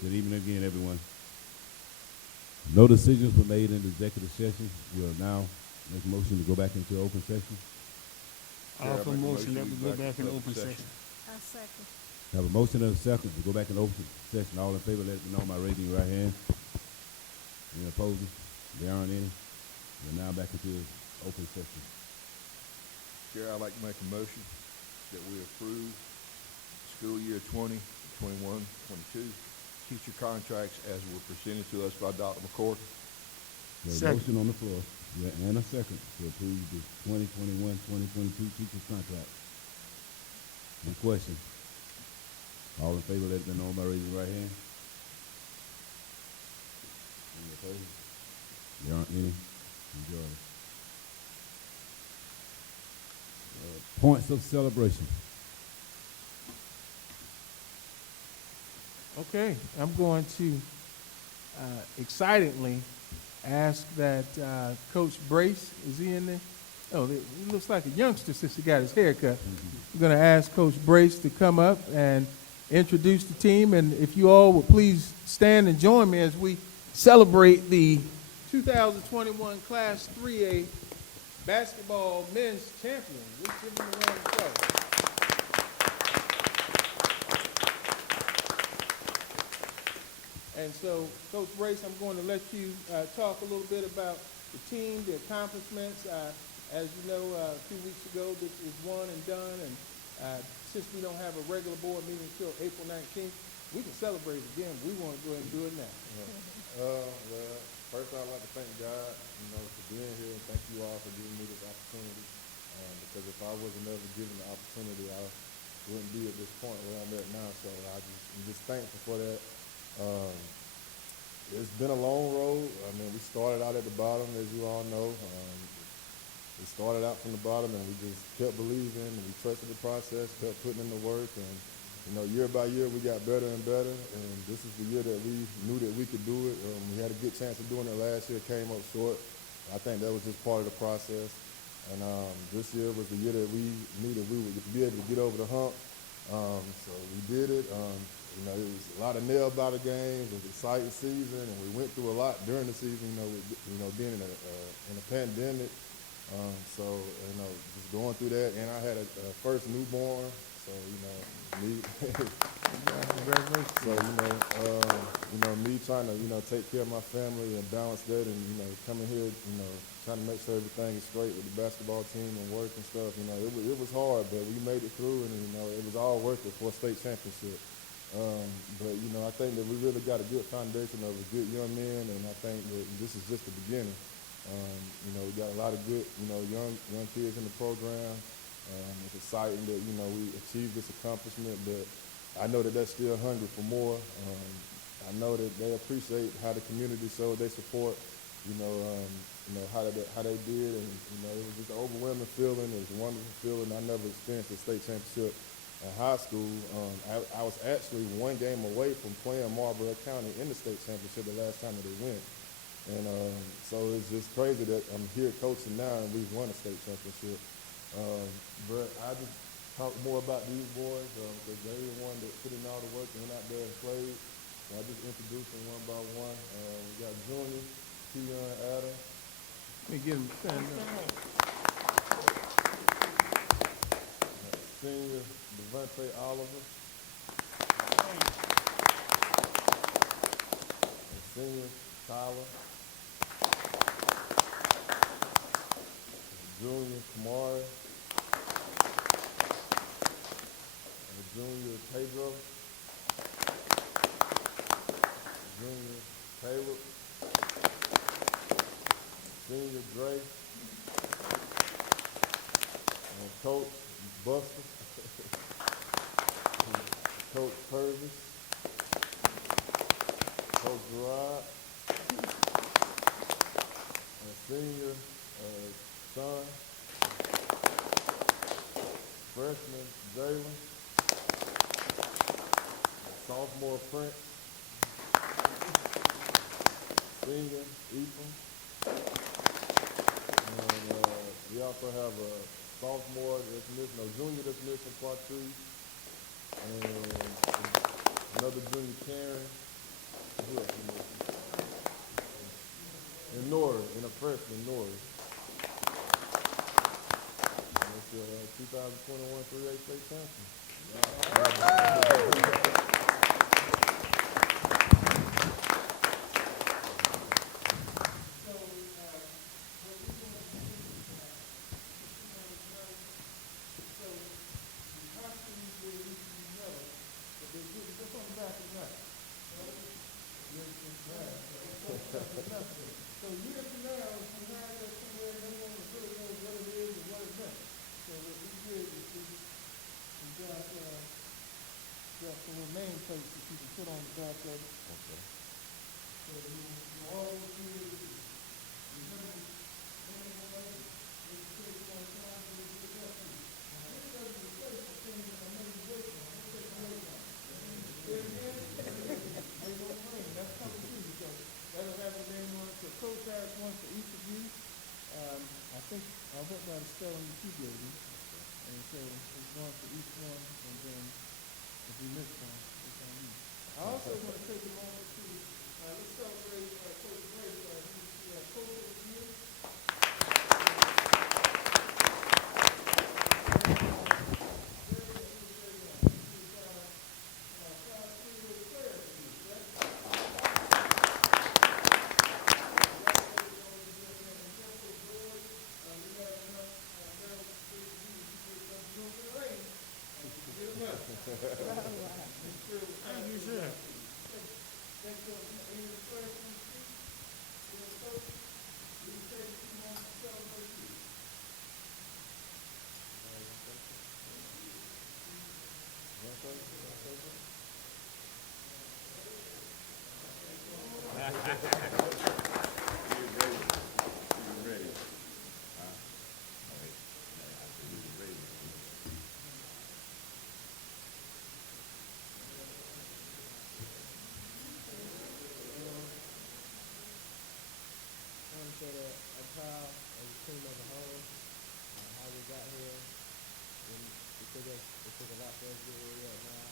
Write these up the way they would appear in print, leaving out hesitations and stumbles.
Good evening again, everyone. No decisions were made in the executive session. We'll now make a motion to go back into open session. I offer a make a motion that we motion go back in open session. I second. Have a motion and a second to go back in open session. All in favor, let me know by raising your right hand. Any opposing? There aren't any. We're now back into open session. Chair, I'd like to make a motion that we approve school year 20, 21, 22 teacher contracts as were presented to us by Dr. McCord. There's a Second. motion on the floor and a second to approve the 2021, 2022 teachers contract. Any questions? All in favor, let me know by raising your right hand. Any opposed? There aren't any. Majority. Points of celebration. Okay, I'm going to excitedly ask that Coach Brace, is he in there? Oh, he looks like a youngster since he got his hair cut. I'm going to ask Coach Brace to come up and introduce the team, and if you all would please stand and join me as we celebrate the 2021 Class 3A basketball men's champion. Let's give them a round of applause. And so, Coach Brace, I'm going to let you talk a little bit about the team, the accomplishments. As you know, a few weeks ago, this was one and done, and since we don't have a regular board meeting until April 19th, we can celebrate again. We want to go ahead and do it now. Well, first I'd like to thank God, for being here, and thank you all for giving me this opportunity. Because if I wasn't ever given the opportunity, I wouldn't be at this point where I'm at now. So I'm just thankful for that. It's been a long road. I mean, we started out at the bottom, as you all know. We started out from the bottom, and we just kept believing, and we trusted the process, kept putting in the work, and year by year we got better and better. And this is the year that we knew that we could do it. We had a good chance of doing it last year, came up short. I think that was just part of the process. And this year was the year that we knew that we would be able to get over the hump. So we did it. It was a lot of nail-biter games. It was an exciting season, and we went through a lot during the season. Being in a pandemic. Just going through that, and I had a first newborn. So me. Congratulations. So me trying to take care of my family and balance that, and coming here, trying to make sure everything is straight with the basketball team and work and stuff. It was hard, but we made it through, and it was all worth it for a state championship. But I think that we really got a good foundation of a good young men, and I think that this is just the beginning. We got a lot of good, young kids in the program. It's exciting that, we achieved this accomplishment, but I know that they're still hungry for more. I know that they appreciate how the community showed their support, how they did, and, it was just an overwhelming feeling. It was a wonderful feeling. I never experienced a state championship in high school. I was actually one game away from playing Marlboro County in the state championship the last time that they went. And so it's just crazy that I'm here coaching now and we've won a state championship. But I just talk more about these boys because they're the one that put in all the work and went out there and played. So I just introduced them one by one. We got Junior, Keon, Adam. Let me get him stand up. Senior, Devontae Oliver. And senior, Tyler. Junior, Kamari. And junior, Pedro. Junior, Caleb. Senior, Dre. And Coach, Buster. Coach Purvis. Coach Gerard. And senior, Son. Freshman, Jalen. Sophomore, Prince. Senior, Ethan. And we also have a sophomore that's missing, junior that's missing, Patrice. And another junior, Karen. Who else we missing? And Norris, and a freshman, Norris. And it's 2021 3A state champion. Got some little nameplates that you can put on the back of it. Okay. So you always remember anyone else, it's take one time to get up to. Now, this doesn't replace the things that I know you're working on. Let's take a look at it. They don't bring, that's coming to you, so that'll have a name on it. So Coach has one for each of you. I think I went by the spelling that you gave me. And so it's one for each one, and then if we miss one, it's on you. I also want to take a moment to, let's celebrate Coach Grace, he's Coach of the Year. So that I'm proud as a team as a whole, how we got here, and it took a lot for us to get where we're at now.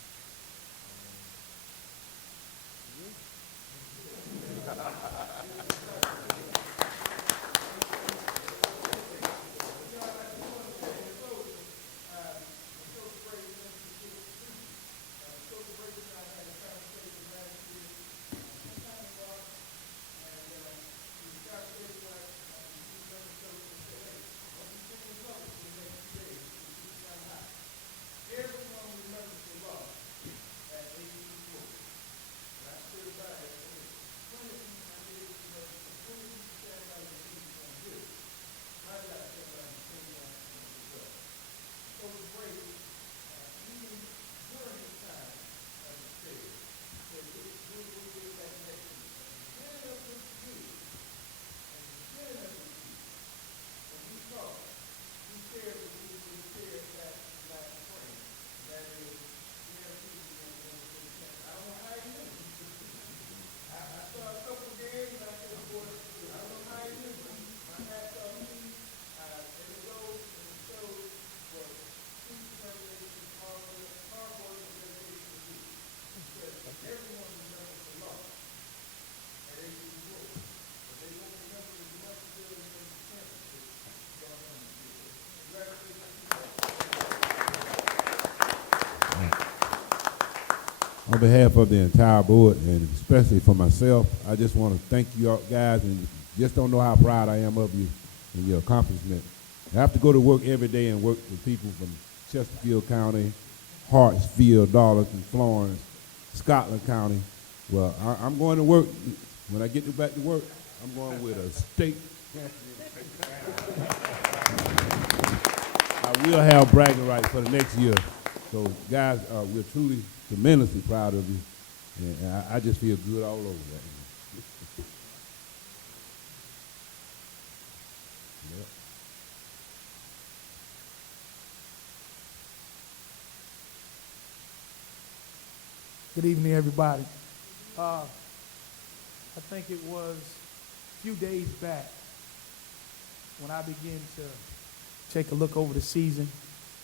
On behalf of the entire board, and especially for myself, I just want to thank you all guys, and just don't know how proud I am of you and your accomplishment. I have to go to work every day and work with people from Chesterfield County, Hartsfield, Darlington, Florence, Scotland County. Well, I'm going to work. When I get back to work, I'm going with a state. I will have bragging rights for the next year. So, guys, we're truly tremendously proud of you, and I just feel good all over that. Yep. Good evening, everybody. I think it was a few days back when I began to take a look over the season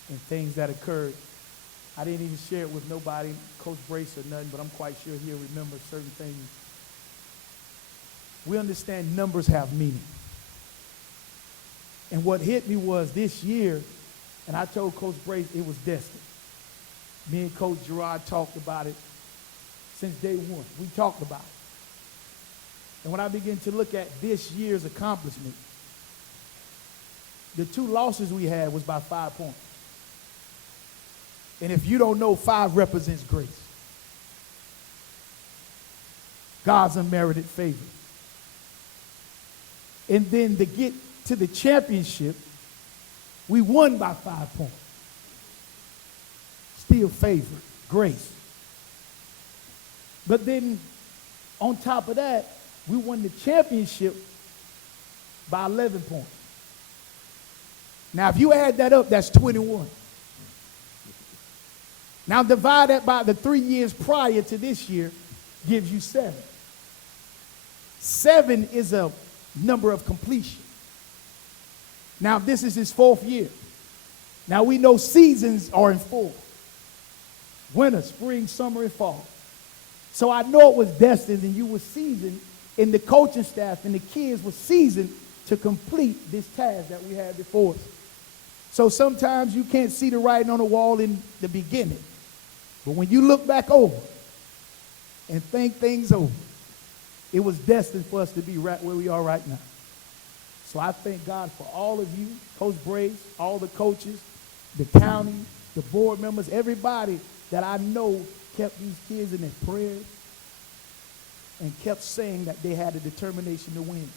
and things that occurred. I didn't even share it with nobody, Coach Brace or nothing, but I'm quite sure he'll remember certain things we understand numbers have meaning. And what hit me was this year, and I told Coach Brace it was destined. Me and Coach Gerard talked about it since day one. We talked about it. And when I began to look at this year's accomplishment, the 2 losses we had was by 5 points. And if you don't know, 5 represents grace. God's unmerited favor. And then to get to the championship, we won by 5 points. Still favor, grace. But then on top of that, we won the championship by 11 points. Now, if you add that up, that's 21. Now, divide that by the 3 years prior to this year, gives you 7. 7 is a number of completion. Now, this is his 4th year. Now, we know seasons are in 4. Winter, spring, summer, and fall. So I know it was destined, and you were seasoned, and the coaching staff and the kids were seasoned to complete this task that we had before us. So sometimes you can't see the writing on the wall in the beginning. But when you look back over and think things over, it was destined for us to be right where we are right now. So I thank God for all of you, Coach Brace, all the coaches, the county, the board members, everybody that I know kept these kids in their prayers and kept saying that they had a determination to win.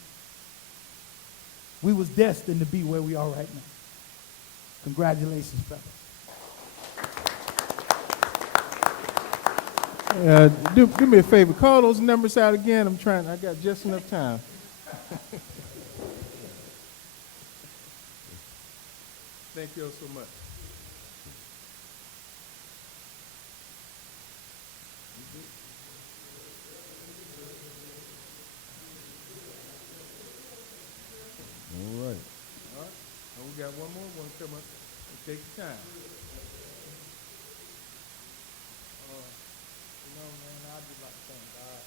We was destined to be where we are right now. Congratulations, fellas. Do me a favor. Call those numbers out again. I got just enough time. Thank you all so much. All right. All right. And we got one more. Want to come up and take your time. Man, I'd just like to thank God,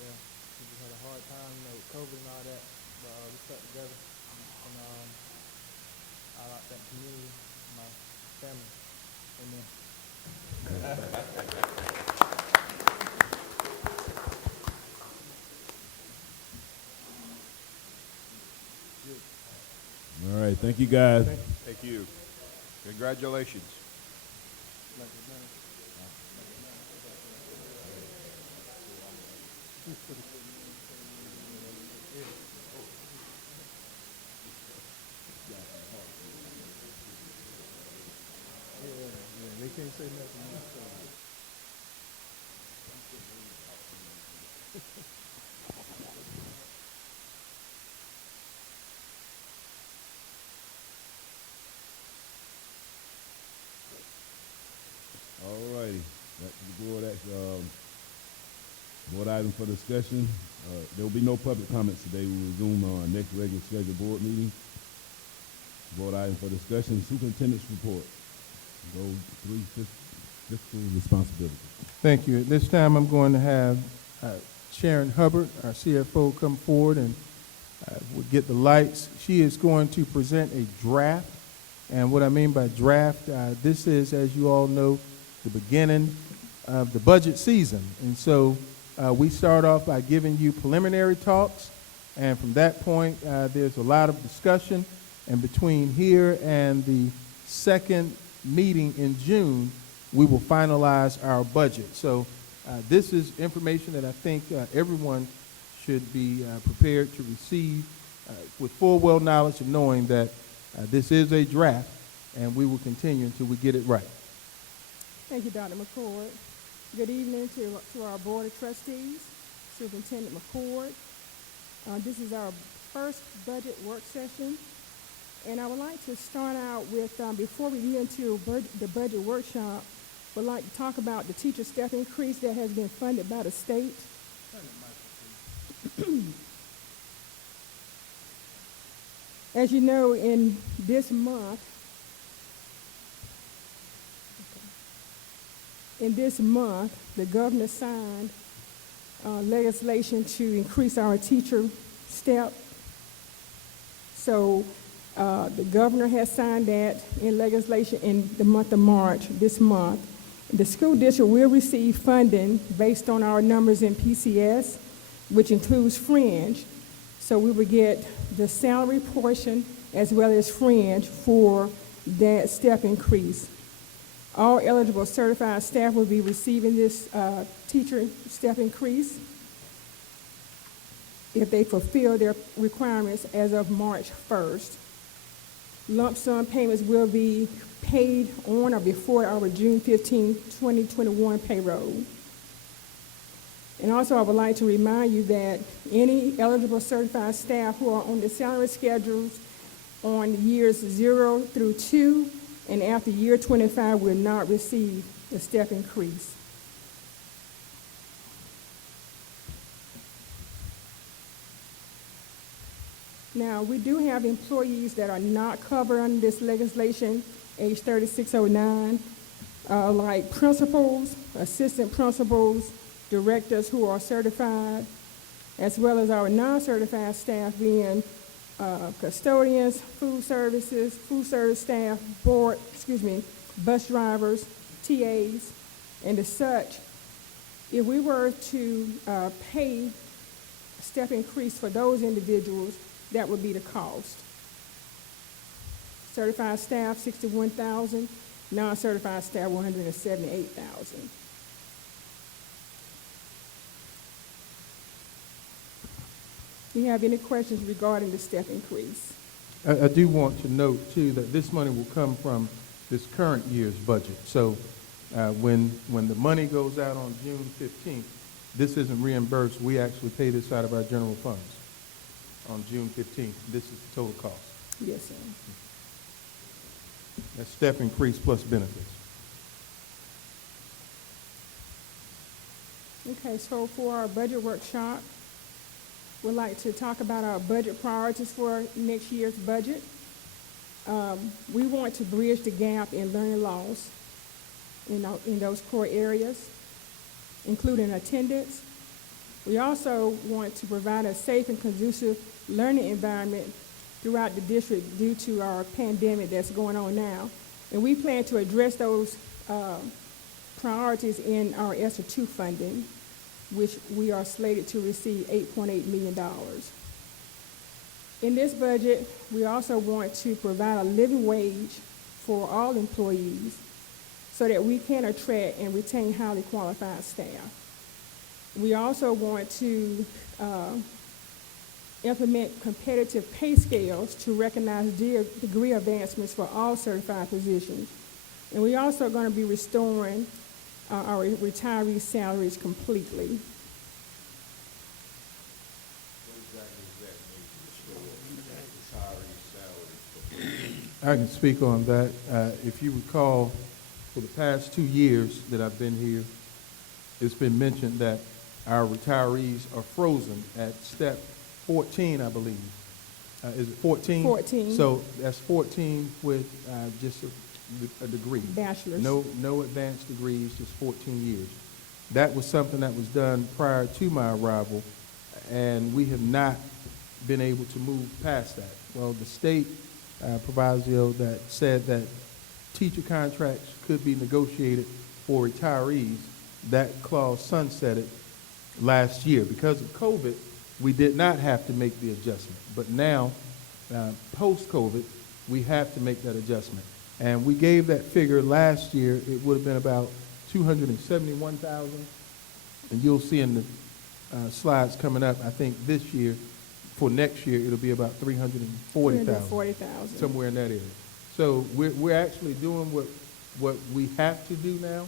yeah, we just had a hard time, with COVID and all that, but we stuck together, and I like that community, my family, amen. All right. Thank you, guys. Thank you. Congratulations. They can't say nothing. All righty. Back to the board. Board item for discussion. There will be no public comments today. We will resume our next regular scheduled board meeting. Board item for discussion, superintendent's report. Goal 3, fiscal responsibility. Thank you. At this time, I'm going to have Sharon Hubbard, our CFO, come forward and we'll get the lights. She is going to present a draft. And what I mean by draft, this is, as you all know, the beginning of the budget season. And so we start off by giving you preliminary talks. And from that point, there's a lot of discussion. And between here and the second meeting in June, we will finalize our budget. So this is information that I think everyone should be prepared to receive with full well knowledge of knowing that this is a draft, and we will continue until we get it right. Thank you, Dr. McCord. Good evening to our Board of Trustees, Superintendent McCord. This is our first budget work session, and I would like to start out with, before we get into the budget workshop, would like to talk about the teacher step increase that has been funded by the state. As you know, in this month, in this month, the governor signed legislation to increase our teacher step. So the governor has signed that in legislation in the month of March, this month. The school district will receive funding based on our numbers in PCS, which includes fringe. So we will get the salary portion as well as fringe for that step increase. All eligible certified staff will be receiving this teacher step increase if they fulfill their requirements as of March 1st. Lump sum payments will be paid on or before our June 15, 2021 payroll. And also, I would like to remind you that any eligible certified staff who are on the salary schedules on years 0 through 2 and after year 25 will not receive the step increase. Now, we do have employees that are not covered under this legislation, age 3609, like principals, assistant principals, directors who are certified, as well as our non-certified staff being custodians, food service staff, bus drivers, TAs, and as such. If we were to pay a step increase for those individuals, that would be the cost. Certified staff, $61,000. Non-certified staff, $178,000. Do you have any questions regarding the step increase? I do want to note, too, that this money will come from this current year's budget. So when the money goes out on June 15th, this isn't reimbursed. We actually pay this out of our general funds on June 15th. This is the total cost. Yes, sir. That's step increase plus benefits. Okay, so for our budget workshop, we'd like to talk about our budget priorities for next year's budget. We want to bridge the gap in learning loss in those core areas, including attendance. We also want to provide a safe and conducive learning environment throughout the district due to our pandemic that's going on now. And we plan to address those priorities in our ESSER 2 funding, which we are slated to receive $8.8 million. In this budget, we also want to provide a living wage for all employees so that we can attract and retain highly qualified staff. We also want to implement competitive pay scales to recognize degree advancements for all certified positions. And we also are going to be restoring our retiree salaries completely. I can speak on that. If you recall, for the past 2 years that I've been here, it's been mentioned that our retirees are frozen at step 14, I believe. Is it 14? 14. So that's 14 with just a degree. Bachelor's. No advanced degrees, just 14 years. That was something that was done prior to my arrival, and we have not been able to move past that. Well, the state proviso that said that teacher contracts could be negotiated for retirees, that clause sunsetted last year. Because of COVID, we did not have to make the adjustment. But now, post-COVID, we have to make that adjustment. And we gave that figure last year. It would have been about $271,000. And you'll see in the slides coming up, I think this year, for next year, it'll be about $340,000. Somewhere in that area. So we're actually doing what we have to do now,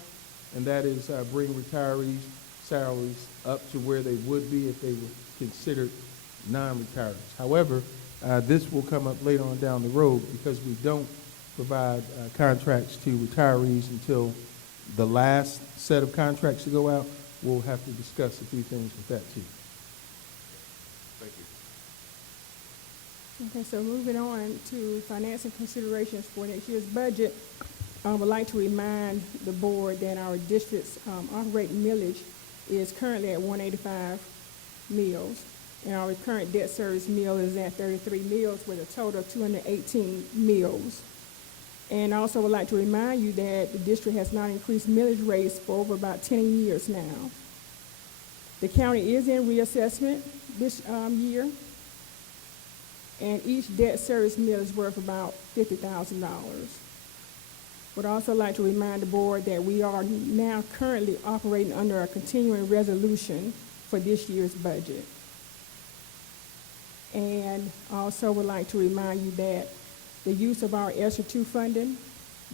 and that is bring retirees' salaries up to where they would be if they were considered non-retirees. However, this will come up later on down the road because we don't provide contracts to retirees until the last set of contracts to go out. We'll have to discuss a few things with that too. Thank you. Okay, so moving on to financing considerations for next year's budget. I would like to remind the board that our district's operating millage is currently at 185 mills, and our current debt service mill is at 33 mills with a total of 218 mills. And I also would like to remind you that the district has not increased millage rates for over about 10 years now. The county is in reassessment this year, and each debt service mill is worth about $50,000. Would also like to remind the board that we are now currently operating under a continuing resolution for this year's budget. And also would like to remind you that the use of our ESSER 2 funding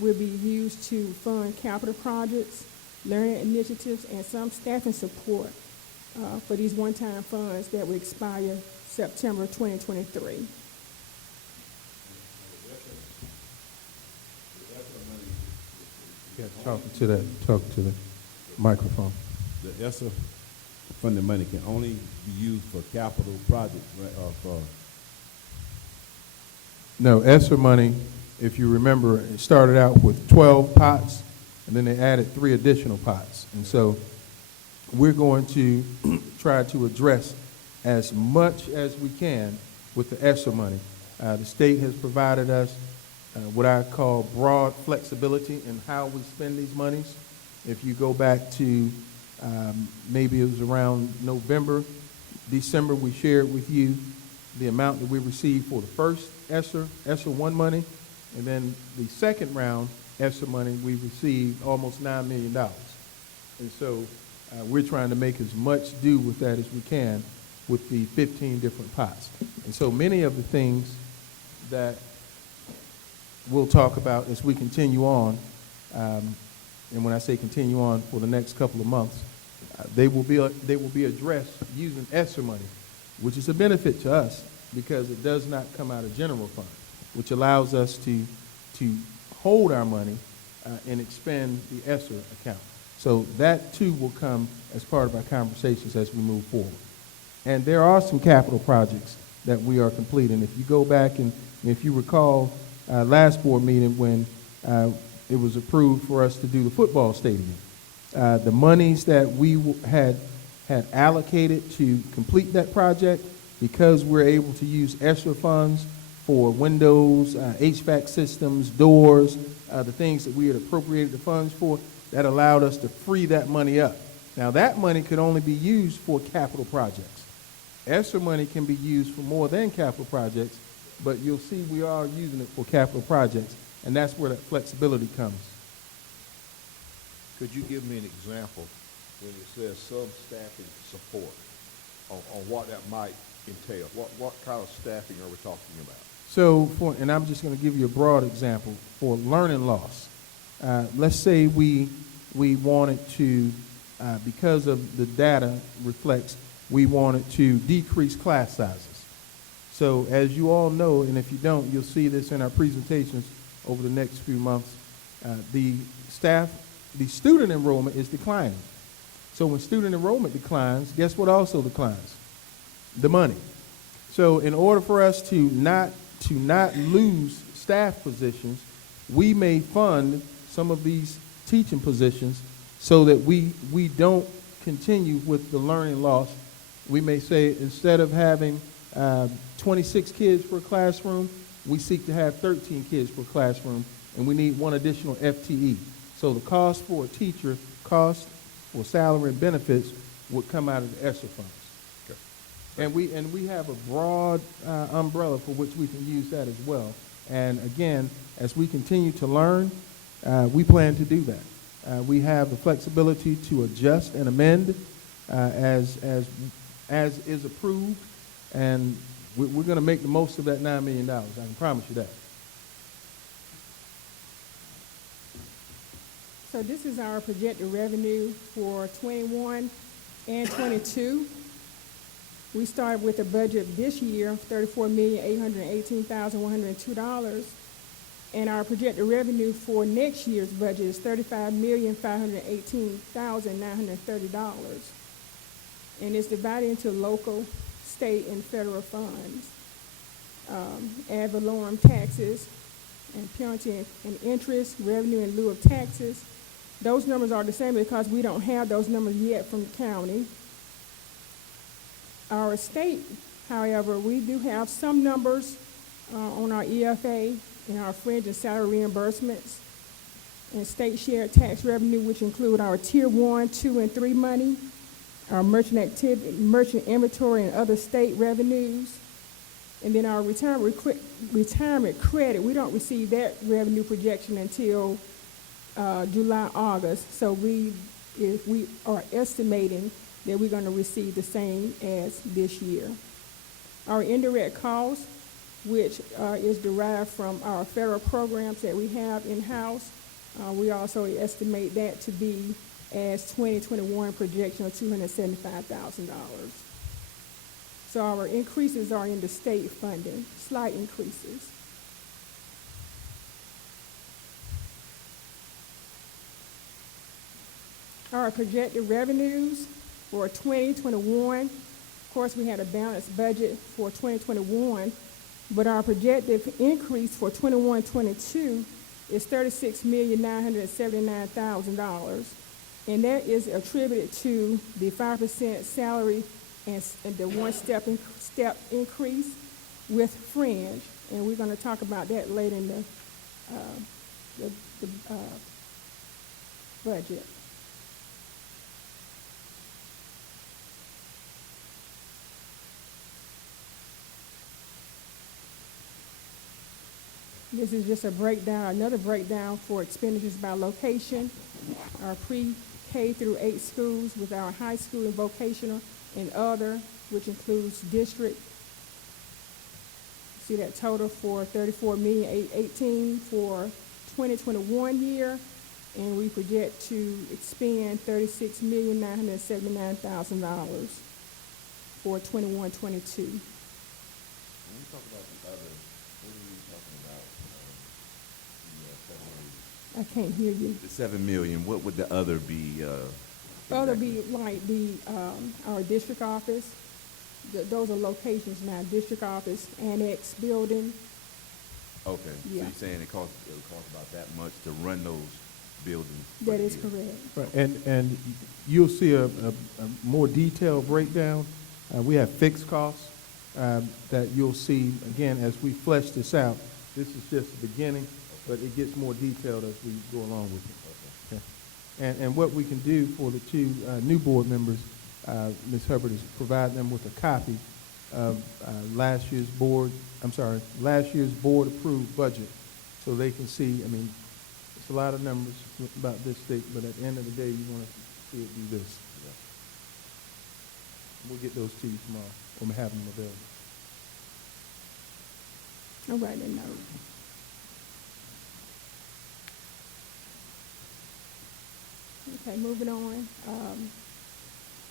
will be used to fund capital projects, learning initiatives, and some staffing support for these one-time funds that will expire September 2023. Yeah, talking to the microphone. The ESSER funding money can only be used for capital projects, right, or for, No, ESSER money, if you remember, it started out with 12 pots, and then they added 3 additional pots. And so we're going to try to address as much as we can with the ESSER money. The state has provided us what I call broad flexibility in how we spend these monies. If you go back to maybe it was around November, December, we shared with you the amount that we received for the first ESSER 1 money, and then the second round ESSER money, we received almost $9 million. And so we're trying to make as much do with that as we can with the 15 different pots. And so many of the things that we'll talk about as we continue on, and when I say continue on for the next couple of months, they will be addressed using ESSER money, which is a benefit to us because it does not come out of general fund, which allows us to hold our money and expend the ESSER account. So that too will come as part of our conversations as we move forward. And there are some capital projects that we are completing. If you go back and if you recall last board meeting when it was approved for us to do the football stadium, the monies that we had allocated to complete that project, because we're able to use ESSER funds for windows, HVAC systems, doors, the things that we had appropriated the funds for, that allowed us to free that money up. Now that money could only be used for capital projects. ESSER money can be used for more than capital projects, but you'll see we are using it for capital projects, and that's where that flexibility comes. Could you give me an example when it says some staffing support on what that might entail? What kind of staffing are we talking about? So, and I'm just going to give you a broad example for learning loss. Let's say we wanted to, because of the data reflects, we wanted to decrease class sizes. So as you all know, and if you don't, you'll see this in our presentations over the next few months, the student enrollment is declining. So when student enrollment declines, guess what also declines? The money. So in order for us to not lose staff positions, we may fund some of these teaching positions so that we don't continue with the learning loss. We may say instead of having 26 kids per classroom, we seek to have 13 kids per classroom, and we need 1 additional FTE. So the cost for a teacher, cost for salary and benefits would come out of the ESSER funds. Okay. And we have a broad umbrella for which we can use that as well. And again, as we continue to learn, we plan to do that. We have the flexibility to adjust and amend as is approved, and we're going to make the most of that $9 million. I can promise you that. So this is our projected revenue for 21 and 22. We started with a budget this year of $34,818,102, and our projected revenue for next year's budget is $35,518,930, and it's divided into local, state, and federal funds. Ad valorem taxes and penalty and interest, revenue in lieu of taxes. Those numbers are the same because we don't have those numbers yet from the county. Our state, however, we do have some numbers on our EFA and our fringe and salary reimbursements and state shared tax revenue, which include our tier 1, 2, and 3 money, our merchant inventory and other state revenues, and then our retirement credit. We don't receive that revenue projection until July, August. So we are estimating that we're going to receive the same as this year. Our indirect costs, which is derived from our federal programs that we have in-house, we also estimate that to be as 2021 projection of $275,000. So our increases are in the state funding, slight increases. Our projected revenues for 2021, of course, we had a balanced budget for 2021, but our projected increase for 21-22 is $36,979,000, and that is attributed to the 5% salary and the step increase with fringe, and we're going to talk about that later in the budget. This is just a breakdown, another breakdown for expenditures by location. Our pre-K through 8 schools with our high school and vocational and other, which includes district. See that total for $34,818,000 for 2021 year, and we project to expend $36,979,000 for 21-22. When you talk about the other, what are you talking about? I can't hear you. The 7 million, what would the other be? Other be like our district office. Those are locations now, district office, annex building. Okay, so Yeah. you're saying it would cost about that much to run those buildings? for That the is year. correct. Right, and you'll see a more detailed breakdown. We have fixed costs that you'll see, again, as we flesh this out. This is just the beginning, but it gets more detailed as we go along with it. Okay. And what we can do for the two new board members, Ms. Hubbard, is provide them with a copy of last year's board approved budget, so they can see, I mean, it's a lot of numbers about this thick, but at the end of the day, you want to see it do this. We'll get those to you tomorrow, when we have them available. I'll write a note. Okay, moving on.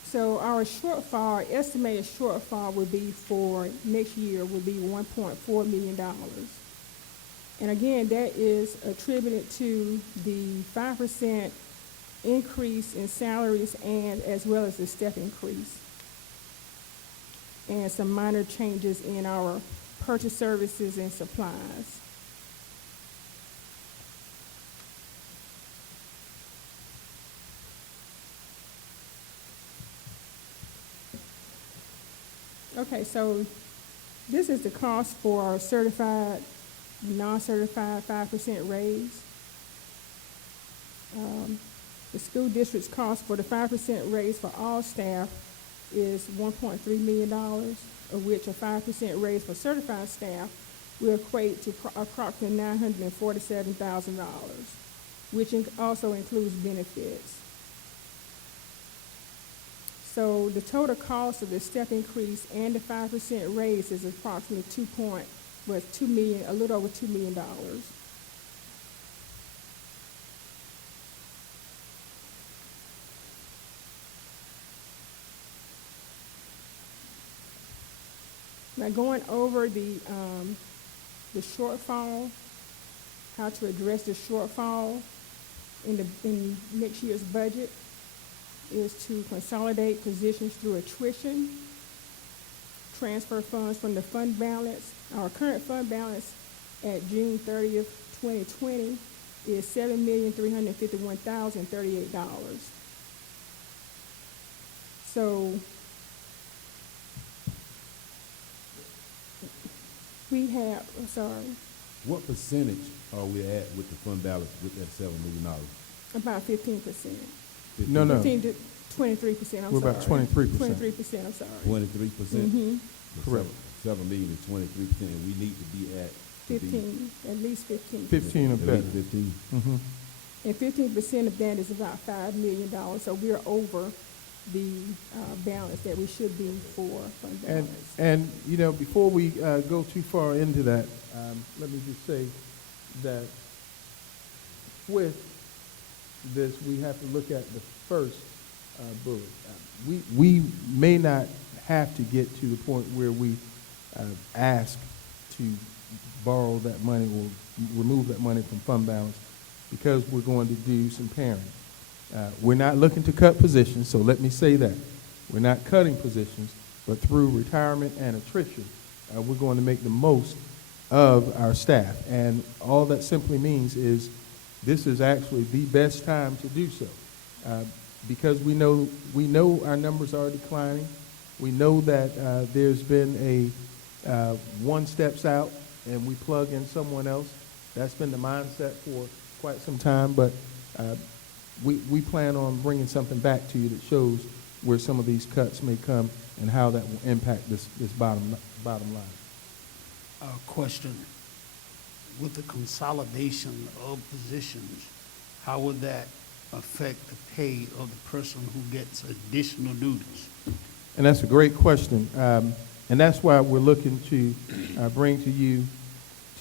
So our shortfall, estimated shortfall would be for next year would be $1.4 million. And again, that is attributed to the 5% increase in salaries and as well as the step increase. And some minor changes in our purchase services and supplies. Okay, so this is the cost for our certified, non-certified 5% raise. The school district's cost for the 5% raise for all staff is $1.3 million, of which a 5% raise for certified staff will equate to approximately $947,000, which also includes benefits. So the total cost of the step increase and the 5% raise is approximately a little over $2 million. Now going over the shortfall, how to address the shortfall in next year's budget is to consolidate positions through attrition, transfer funds from the fund balance. Our current fund balance at June 30th, 2020 is $7,351,038. So we have, I'm sorry, What percentage are we at with the fund balance with that $7 million? about 15%. No, no. 15 to 23%, I'm sorry. We're about 23%. 23%, I'm sorry. 23%? Mm-hmm, Correct. 7 million is 23%, and we need to be at. to be 15, at least 15. 15 or at better. least 15. Mm-hmm. And 15% of that is about $5 million, so we're over the balance that we should be for fund balance. And you know, before we go too far into that, let me just say that with this, we have to look at the first bullet. We may not have to get to the point where we ask to borrow that money or remove that money from fund balance because we're going to do some paring. We're not looking to cut positions, so let me say that. We're not cutting positions, but through retirement and attrition, we're going to make the most of our staff. And all that simply means is this is actually the best time to do so. Because we know our numbers are declining. We know that there's been a one steps out and we plug in someone else. That's been the mindset for quite some time, but we plan on bringing something back to you that shows where some of these cuts may come and how that will impact this bottom line. Question. With the consolidation of positions, how would that affect the pay of the person who gets additional duties? And that's a great question. And that's why we're looking to bring to you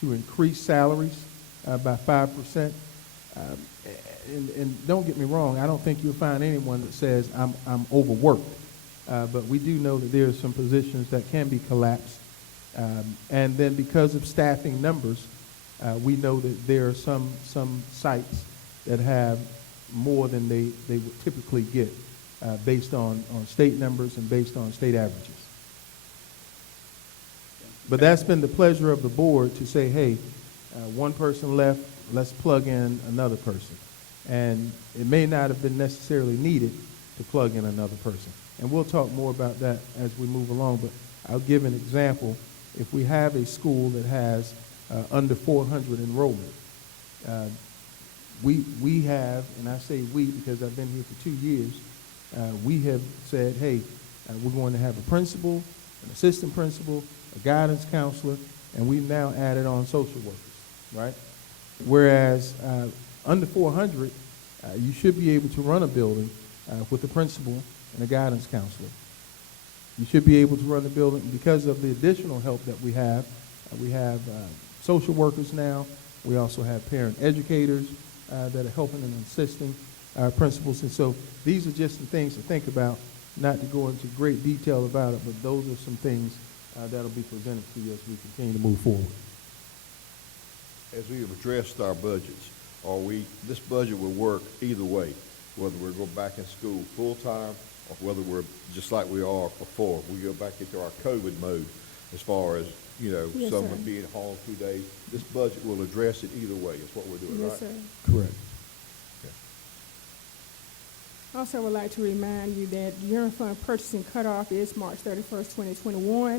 to increase salaries by 5%. And don't get me wrong, I don't think you'll find anyone that says I'm overworked. But we do know that there are some positions that can be collapsed. And then because of staffing numbers, we know that there are some sites that have more than they would typically get based on state numbers and based on state averages. But that's been the pleasure of the board to say, hey, one person left, let's plug in another person. And it may not have been necessarily needed to plug in another person. And we'll talk more about that as we move along, but I'll give an example. If we have a school that has under 400 enrollment, we have, and I say we because I've been here for 2 years, we have said, hey, we're going to have a principal, an assistant principal, a guidance counselor, and we've now added on social workers, right? Whereas under 400, you should be able to run a building with a principal and a guidance counselor. You should be able to run the building because of the additional help that we have. We have social workers now. We also have parent educators that are helping and assisting our principals. And so these are just the things to think about, not to go into great detail about it, but those are some things that'll be presented to you as we continue to move forward. As we have addressed our budgets, this budget will work either way, whether we go back in school full-time or whether we're just like we are before. We go back into our COVID mode as far as, Yes, someone sir. being home 2 days. This budget will address it either way, is what we're doing, right? Yes, sir. Correct. Also, would like to remind you that the general fund purchasing cutoff is March 31st, 2021.